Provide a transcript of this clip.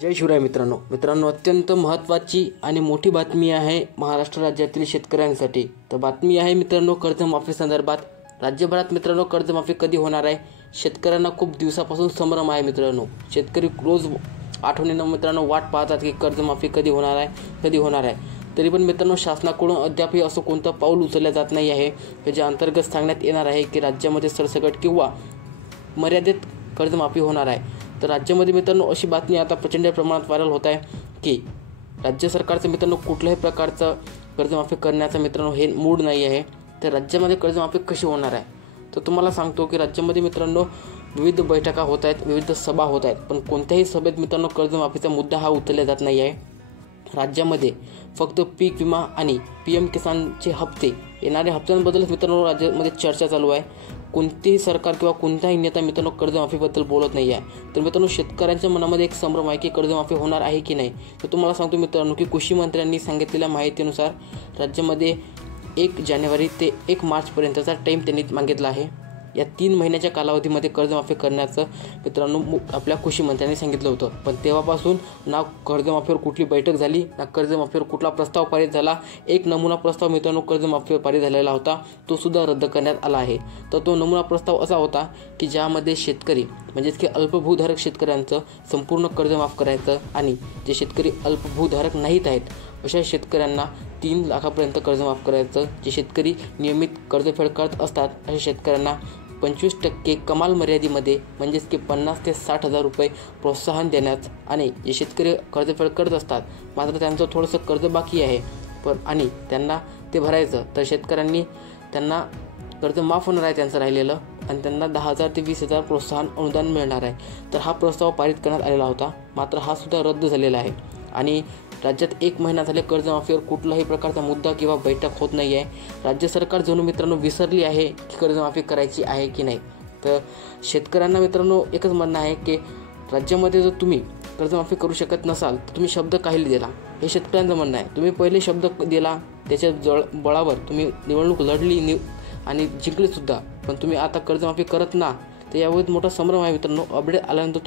जय शिवराय मित्रांनो अत्यंत महत्त्वाची आणि मोठी बातमी आहे महाराष्ट्र राज्यातील शेतकऱ्यांसाठी। तर बातमी आहे मित्रांनो कर्जमाफी संदर्भात। राज्यभरात मित्रांनो कर्जमाफी कधी होणार आहे? शेतकऱ्यांना खूप दिवसापासून संभ्रम आहे मित्रांनो। शेतकरी रोज आठवणीने मित्रांनो वाट पाहतात की कर्जमाफी कधी होणार आहे। तरी पण मित्रांनो शासनाकडून अद्यापही असं कोणतं पाऊल उचलले जात नाही आहे की ज्या अंतर्गत सांगण्यात येणार आहे की राज्यामध्ये सरसकट किंवा मर्यादित कर्जमाफी होणार आहे। तर राज्यामध्ये मित्रांनो अशी बातमी आता प्रचंड प्रमाणात व्हायरल होत आहे की राज्य सरकारचं मित्रांनो कुठल्याही प्रकारचं कर्जमाफी करण्याचा मित्रांनो हे मूड नाही आहे। तर राज्यामध्ये कर्जमाफी कशी होणार आहे? तर तुम्हाला सांगतो की राज्यामध्ये मित्रांनो विविध बैठका होत आहेत, विविध सभा होत आहेत, पण कोणत्याही सभेत मित्रांनो कर्जमाफीचा मुद्दा हा उचलला जात नाही आहे। राज्यामध्ये फक्त पीक विमा आणि PM किसानचे हप्ते येणाऱ्या हप्त्यांबद्दलच मित्रांनो राज्यामध्ये चर्चा चालू आहे। कोणतेही सरकार किंवा कोणताही नेता मित्रांनो कर्जमाफीबद्दल बोलत नाही आहे। तर मित्रांनो शेतकऱ्यांच्या मनामध्ये एक संभ्रम आहे की कर्जमाफी होणार आहे की नाही। तर तुम्हाला सांगतो मित्रांनो की कृषी मंत्र्यांनी सांगितलेल्या माहितीनुसार राज्यामध्ये 1 जानेवारी ते 1 मार्चपर्यंतचा टाईम त्यांनी मागितला आहे। या 3 महिन्याच्या कालावधीमध्ये कर्जमाफी करण्याचं मित्रांनो आपल्या कृषी मंत्र्यांनी सांगितलं होतं, पण तेव्हापासून ना कर्जमाफीवर कुठली बैठक झाली, ना कर्जमाफीवर कुठला प्रस्ताव पारित झाला। एक नमुना प्रस्ताव मित्रांनो कर्जमाफीवर पारित झालेला होता, तो सुद्धा रद्द करण्यात आला आहे। तर तो नमुना प्रस्ताव असा होता की ज्यामध्ये शेतकरी म्हणजेच की अल्पभूधारक शेतकऱ्यांचं संपूर्ण कर्ज माफ करायचं आणि जे शेतकरी अल्पभूधारक नाहीत आहेत अशा शेतकऱ्यांना 3 लाखापर्यंत कर्ज माफ करायचं। जे शेतकरी नियमित कर्जफेड करत असतात अशा शेतकऱ्यांना 25% कमाल मर्यादेमध्ये म्हणजेच की 50 ते 60 हजार रुपये प्रोत्साहन देण्यात आणि जे शेतकरी कर्जफेड करत असतात मात्र त्यांचं थोडंसं कर्ज बाकी आहे पण आणि त्यांना ते भरायचं, तर शेतकऱ्यांनी त्यांना कर्ज माफ होणार आहे त्यांचं राहिलेलं आणि त्यांना 10,000 ते 20,000 प्रोत्साहन अनुदान मिळणार आहे। तर हा प्रस्ताव पारित करण्यात आलेला होता, मात्र हा सुद्धा रद्द झालेला आहे आणि राज्यात 1 महिना झाले कर्जमाफीवर कुठलाही प्रकारचा मुद्दा किंवा बैठक होत नाही आहे। राज्य सरकार जणू मित्रांनो विसरली आहे की कर्जमाफी करायची आहे की नाही। तर शेतकऱ्यांना मित्रांनो एकच म्हणणं आहे की राज्यामध्ये जर तुम्ही कर्जमाफी करू शकत नसाल तर तुम्ही शब्द काहीला दिला, हे शेतकऱ्यांचं म्हणणं आहे। तुम्ही पहिले शब्द दिला त्याच्या बळावर तुम्ही निवडणूक लढली आणि जिंकली सुद्धा, पण तुम्ही आता कर्जमाफी करत ना, तर यावेळी मोठा संभ्रम आहे मित्रांनो। अपडेट आल्यानंतर